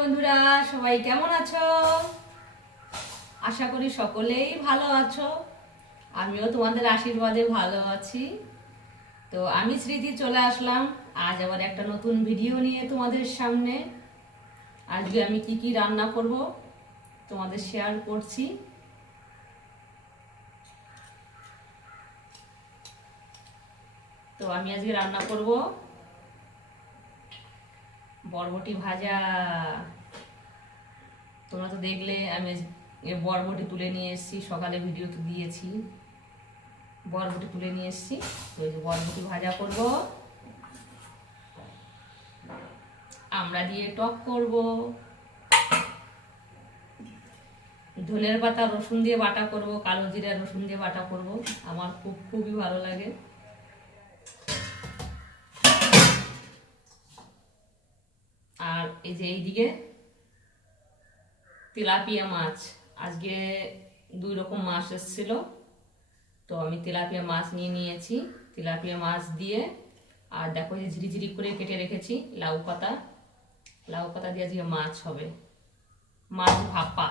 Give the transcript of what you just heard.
বন্ধুরা, সবাই কেমন আছো? আশা করি সকলেই ভালো আছো। আমিও তোমাদের আশীর্বাদে ভালো আছি। তো আমি স্মৃতি চলে আসলাম আজ আবার একটা নতুন ভিডিও নিয়ে তোমাদের সামনে। আজকে আমি কি কি রান্না করব তোমাদের শেয়ার করছি। তো আমি আজকে রান্না করব বরবটি ভাজা। তোমরা তো দেখলে আমি বরবটি তুলে নিয়ে এসেছি, সকালে ভিডিও তো দিয়েছি। বরবটি তুলে নিয়ে এসেছি, তো এই যে বরবটি ভাজা করব, আমরা দিয়ে টক করব, ধনের পাতা রসুন দিয়ে বাটা করব, কালো জিরা রসুন দিয়ে বাটা করব। আমার খুবই ভালো লাগে। আর এই যে এইদিকে তেলাপিয়া মাছ, আজকে 2 রকম মাছ এসেছিল, তো আমি তেলাপিয়া মাছ নিয়ে নিয়েছি। তেলাপিয়া মাছ দিয়ে আর দেখো যে ঝিরিঝিরি করে কেটে রেখেছি লাউ পাতা দিয়ে আজকে মাছ হবে, মাছ ভাপা।